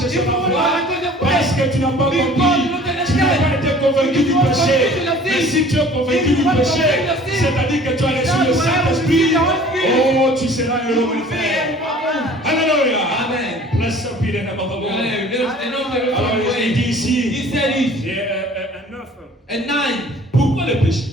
marcher sur la foi. Parce que tu n'as pas compris. Tu n'as pas été convaincu du péché. Et si tu es convaincu du péché, c'est-à-dire que tu as reçu le Saint-Esprit, oh, tu seras heureux, mon frère. Alléluia. Amen. Bless the name of the Lord. Alors, il dit ici, un 9. Pourquoi le péché?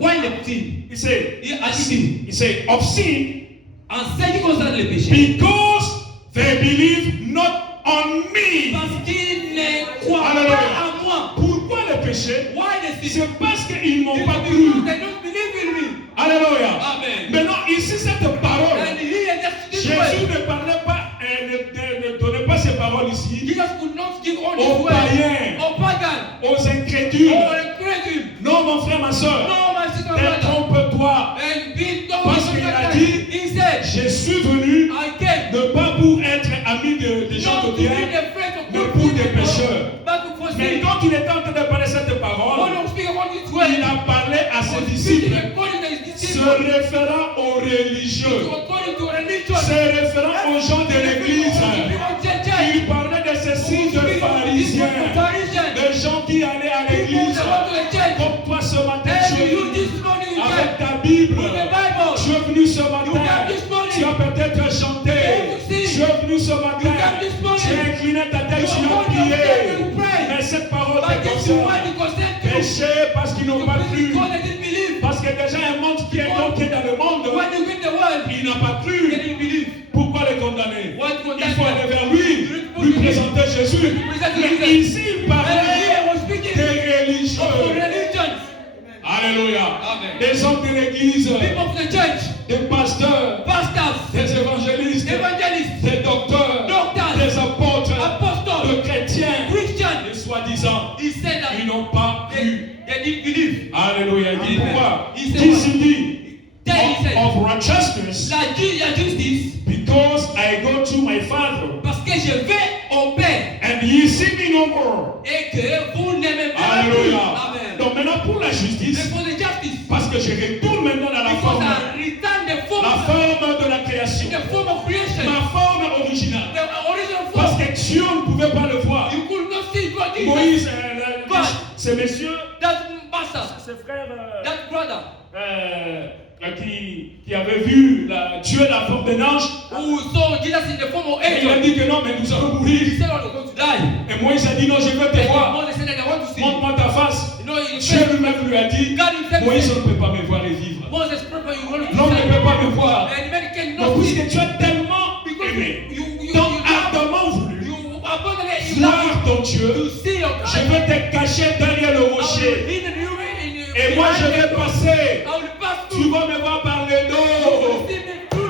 Why the sin? Il sait, sin. il sait, of sin, En ce qui concerne le péché. because they believe not on me. Parce qu'ils ne croient Alléluia. pas en moi. Pourquoi le péché? Why the sin? C'est parce qu'ils ne m'ont pas Because cru. they don't believe in me. Alléluia. Amen. Maintenant, ici, cette parole, And he had this Jésus way. ne parlait pas, ne donnait pas ces paroles ici Jesus could not give all aux his words. païens, Or pagan. aux incrédules. Or incredulous. Non, mon frère, ma soeur, No, my sister, brother. détrompe-toi. And be no Parce qu'il a dit, he said, je suis venu I came ne pas pour être ami des gens not de to bien, be the friend of mais good pour des people, pécheurs. but for Mais sin. quand il était en train de parler cette parole, When I'm speaking about this word, il a parlé à ses speaking disciples, according to his se disciples, référant aux religieux, according to religion, se référant aux gens de l'église. Il parlait de ces signes de pharisiens, de gens qui allaient à l'église. Comme toi ce matin, tu es venu avec ta Bible. Tu es venu ce matin, tu as peut-être chanté. Tu es venu ce matin, tu as incliné ta tête, tu as prié. Mais cette parole te concerne. Péché parce qu'ils n'ont pas cru. Parce que déjà un monde qui est dans le monde, il n'a pas cru. Pourquoi les condamner? Il faut aller vers lui, lui présenter Jésus. Mais ici, il parlait des religieux. Alléluia. Des hommes de l'église, des pasteurs, des évangélistes, des docteurs, des apôtres, des chrétiens, des soi-disant, ils n'ont pas cru. Alléluia. Il dit pourquoi? Il dit of righteousness, because I go to my Father, parce que je vais au Père and ye see me no more. et que vous n'aimez pas. Alléluia. Amen. Donc maintenant pour la justice, For the justice, parce que je retourne maintenant dans la because forme, I return the form, de la création, the form of creation, ma forme originale. the original form. Parce que Dieu ne pouvait pas le voir. You could not see God. Moïse, ces messieurs, That master, ses frères that brother, qui avaient vu Dieu la forme d'un ange, who saw Jesus in the form of et il a angel, dit que non, mais nous allons he mourir. said, "Oh, we're going to die." Et Moïse a dit non, je veux te And voir. Moses said, "I want to see." Montre-moi ta face. You know, in Dieu faith, lui-même lui a dit, God himself Moïse said, ne peut pas me voir et vivre. Moses, pray you want to L'homme ne peut pas me voir. And man Donc cannot see puisque tu as tellement because aimé, you donc ardemment voulu you abundantly in voir love ton to Dieu, see your je God. vais te cacher derrière le rocher. Et moi je vais passer. Tu vas me voir par le dos.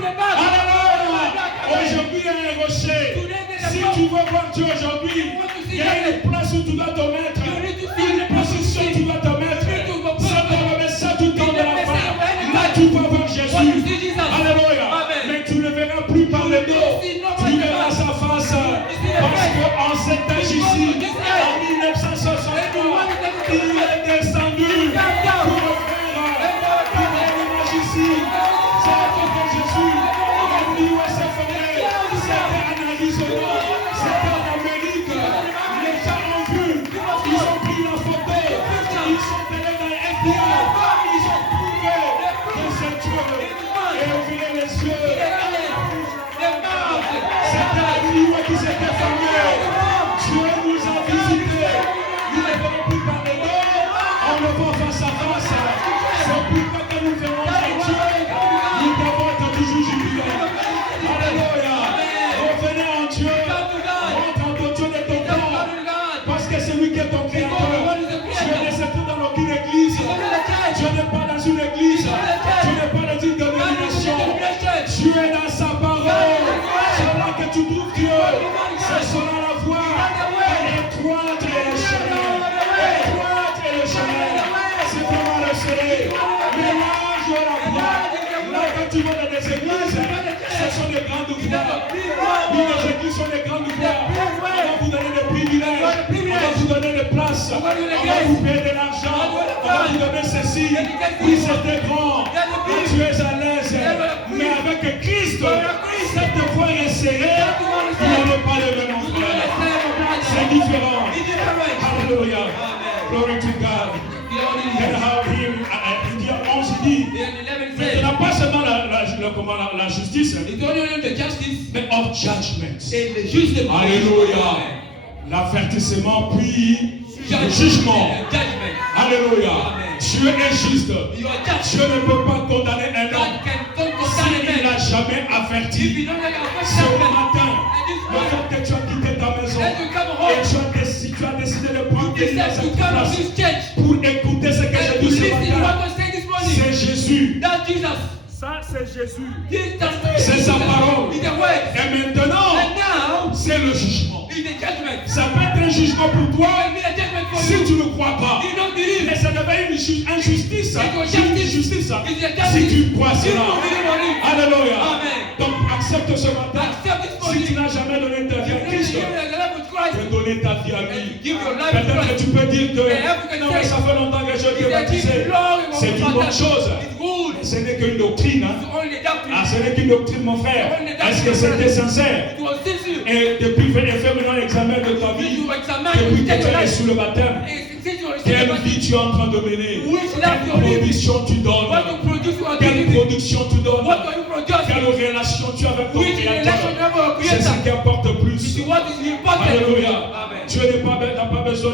Alléluia. Aujourd'hui il y a un rocher. Si tu veux voir Dieu aujourd'hui, il y a une place où tu dois te mettre. Une position où tu dois te mettre. Ça te remet ça tout dans la fin. Là tu vas voir Jésus. Alléluia. Mais tu ne verras plus par le dos. Tu verras sa face. Parce qu'en cet âge ici, en 1963, il est descendu pour offrir pour l'image ici. C'est à cause de Jésus. Il a dit où est ce forêt. C'était en Arizona. C'était en Amérique. Les gens ont vu. Ils ont pris la photo. Ils sont allés dans les FBI. Ils ont prouvé que c'est Dieu. Et ouvrez les yeux. C'était la nuit qui s'était fermée. Dieu nous a visités. Nous ne verrons plus par les dos. On le voit face à face. C'est pourquoi que nous verrons en Dieu. Nous devons être toujours jubilés. Alléluia. Revenez en Dieu. Rentre en Dieu de ton corps. Parce que c'est lui qui est ton créateur. Dieu ne se trouve dans aucune église. Dieu n'est pas dans une église. Dieu n'est pas dans une dénomination. Dieu est dans sa parole. C'est là que tu trouves Dieu. Ce sera la voie. Étroite et le chemin. Étroite et le chemin. C'est vraiment le soleil. Mais large la voie. Là, quand tu vas dans des églises, ce sont des grandes voies. Oui, les églises sont des grandes voies. On va vous donner des privilèges. On va vous donner des places. On va vous payer de l'argent. On va vous donner ceci. Oui, c'était grand. Et tu es à l'aise. Mais avec Christ, cette voie est serrée. Tu n'en es pas le même frère. justice, It's only the justice mais of judgment. et le jugement. Alléluia. L'avertissement puis le jugement. Judgment. Alléluia. Amen. Dieu est juste. You are just. Dieu ne peut pas condamner un God homme can don't condemn s'il a man. n'a jamais If averti. you don't like a Ce person, matin, and this le morning, fait que tu as quitté ta maison let you come et home. tu as décidé de prendre You tes decide to come to place this church pour écouter ce que and j'ai to dit ce listen to matin, what was said this morning. c'est Jésus. That's Jesus. Ça, c'est Jésus. C'est sa parole. It's the word. Et maintenant, And now, c'est le jugement. it's the judgment. Ça peut être un jugement pour toi It will be a judgment for si you. tu ne crois pas. You don't believe. Mais ça devient une injustice. It's your C'est une justice. injustice It's your si justice. tu crois You cela. don't believe on it. Alléluia. Amen. Donc accepte ce matin. Accept this Si morning. tu n'as jamais donné ta vie à You Christ, give your life with Christ. de donner ta vie à And lui. give your life to Peut-être que Christ. tu peux dire que And non, mais ça fait longtemps que je t'ai It's a baptisé. deep glory of C'est une bonne Father. chose. It's good. Mais ce n'est qu'une doctrine. It's only doctrine. Ah, ce n'est qu'une doctrine, mon frère. Est-ce que c'était sincère? It was sincere. Et depuis, fais maintenant l'examen de ta vie. You examine, Depuis you que take tu your es life. sous le baptême, Since you receive quelle the vie tu es en train de mener? Which life you Quelle are living? production tu donnes? What you produce, you are Quelle giving. production tu donnes? What are you producing? Quelle relation tu as avec ton Which relation Créateur? you have with your C'est ce Creator? qui importe le This plus. is what is important. Alléluia. Amen. Dieu n'a pas besoin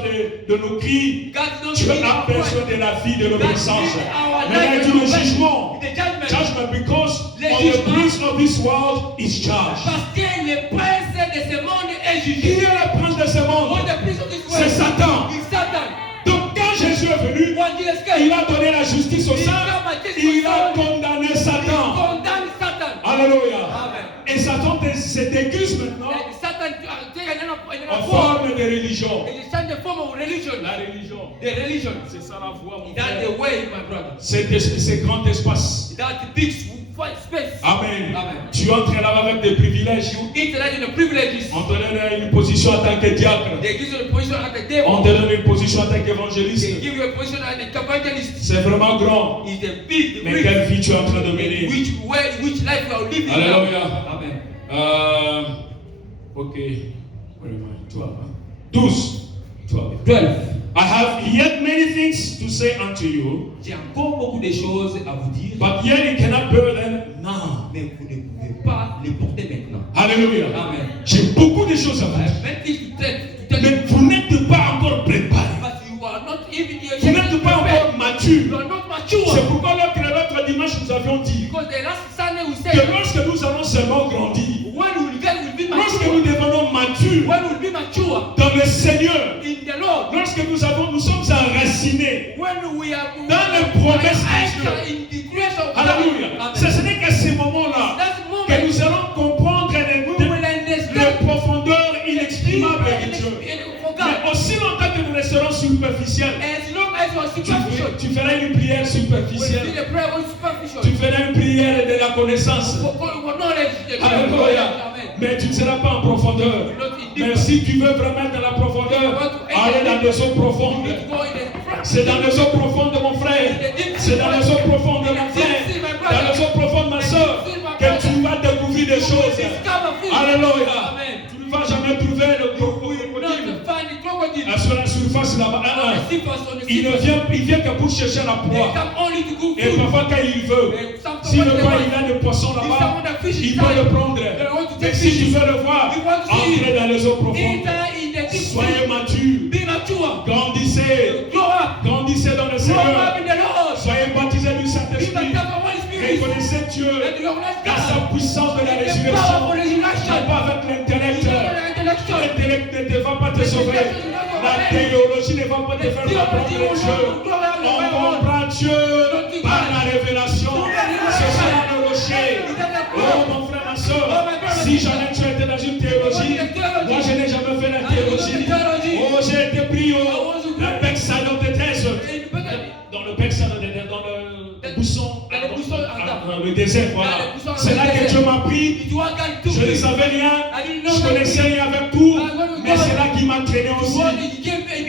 de nos cris. God does Dieu not need a our besoin prayer. de la vie, de God l'obéissance. needs our Mais il life dit le to obey. jugement. The judgment. Judgment, because Le on the jugement. prince of this world is judged. Parce que le prince de ce monde est Qui jugé. est le prince de ce monde? What the prince of this C'est world? Satan. Is Satan. Donc quand Jésus est venu, When Jesus came, il a donné la justice au saint, il a condamné Satan. condemned Satan. Alléluia. Amen. Et Satan se déguise maintenant And Satan take en another form. forme de religion. It is the form of religion. La religion, The religion. c'est ça la voie, mon That's frère. the way, my brother. C'est grand espace. That's the big space. Amen. Amen. Tu entres là-bas avec des privilèges. You eat that in the privileges. On te donne une position en tant que diacre. They give you a position at the table. On te donne une position en tant They qu'évangéliste. give you a position as the evangelist. C'est vraiment grand. It's the big, the Mais great. quelle vie tu es en train de mener? Which life we are living Alléluia. now. Amen. Ok. Where am I? 12. Hein? 12. 12. 12. I have yet many things to say unto you, J'ai encore beaucoup de choses à vous dire, but yet you cannot bear them now. mais vous ne pouvez pas les porter maintenant. Alléluia. Amen. J'ai beaucoup de choses à vous dire. Même si tu traites, Mais vous n'êtes pas encore préparé. but you are not even Vous n'êtes pas encore You mature. are not mature. C'est pourquoi l'autre dimanche nous avions dit Because the last Sunday we que said, lorsque nous allons seulement grandir, when we will be lorsque mature, nous devenons matures when we will be mature dans le Seigneur, in the Lord, lorsque nous sommes enracinés when we are dans les promesses de Dieu. in the grace of Alléluia. God. Ce n'est qu'à ces moments-là That's the moment que nous allons comprendre we will understand les profondeurs inexprimables de Dieu. for God. Mais aussi longtemps que nous resterons superficiels, As long as you are superficial, tu feras une prière we superficielle. see the prayer was superficial. Tu feras une prière de la connaissance. For knowledge, the Alléluia. Amen. Mais tu ne seras pas en profondeur. Mais si tu veux vraiment être dans la profondeur, aller dans les eaux profondes. You need to go in the C'est dans les eaux profondes, mon frère. C'est dans les eaux profondes, mon frère. Dans les eaux profondes, ma soeur, que tu vas découvrir des choses. discover things. Alléluia. Amen. Tu ne vas jamais trouver le crocodile. Not to find the crocodile. Sur la surface là-bas. On the surface, on the Il ne surface. vient que pour chercher la They proie. come only to go Et food. parfois quand il veut, And sometimes si when le they voit want- il a des poissons if là-bas, someone that fish il inside, peut le prendre. they want to Mais take si tu fish. veux le voir, You want to see entrez dans les eaux profondes. Enter in the deep Soyez sea. matures. Be mature. Grandissez. Grow up. Grandissez dans le Grow Seigneur. up in the Lord. Soyez baptisés du Be Saint-Esprit. baptized of the Holy Spirit. Reconnaissez Dieu And you recognize dans sa God. puissance de la And the résurrection. power of resurrection. Non pas avec l'intellect. It's not an intellectual. L'intellect ne te va pas te sauver. La théologie ne va pas te faire comprendre Dieu. On comprend Dieu par la révélation. C'est ça le rocher. Oh mon frère, ma soeur, si jamais tu étais dans une théologie, moi je n'ai jamais fait la théologie. Oh, j'ai été pris au bec salon-de-thèse. Dans le bec salon-de-thèse, dans le buisson, dans le désert, voilà. C'est là que Dieu m'a pris. Je ne savais rien, je connaissais rien avec tout, mais c'est là qu'il m'a traîné aussi.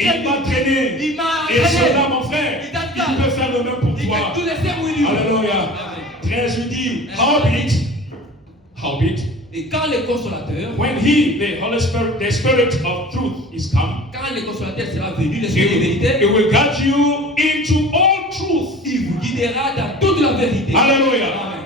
Il m'a traîné. Et cela, mon frère, il peut faire le même pour toi. Alléluia. 13 lui dit, howbeit, Et quand le consolateur, when he, the Holy Spirit, the Spirit of truth is come, quand le consolateur sera venu, l'esprit de vérité, it will guide you into all truth. il vous guidera dans toute la vérité. Alléluia. Amen.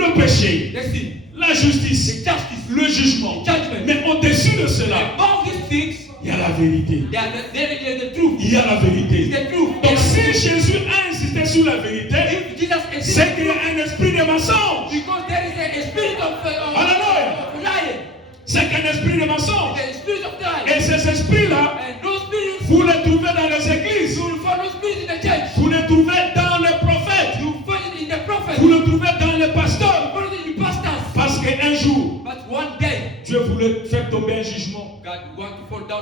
le péché, the sin, la justice, the justice, le jugement. judgment. Mais au-dessus de cela, Above these things, il y a la vérité. they are the truth. Il y a la It's vérité. the truth. Donc si Jésus a insisté sur la vérité, If Jesus exists, c'est qu'il y a un esprit de mensonge. because there is a spirit of Hallelujah. lying, C'est qu'un esprit de mensonge. the spirit of lying, Et ces esprits-là, and those spirits, vous les trouvez dans les églises. you will find those spirits in the church. Vous les trouvez dans les prophètes. You find it in the prophets. Vous You les trouvez dans les pasteurs. find it in the pastors. Parce qu'un jour, But one day, Dieu voulait faire tomber un jugement. God want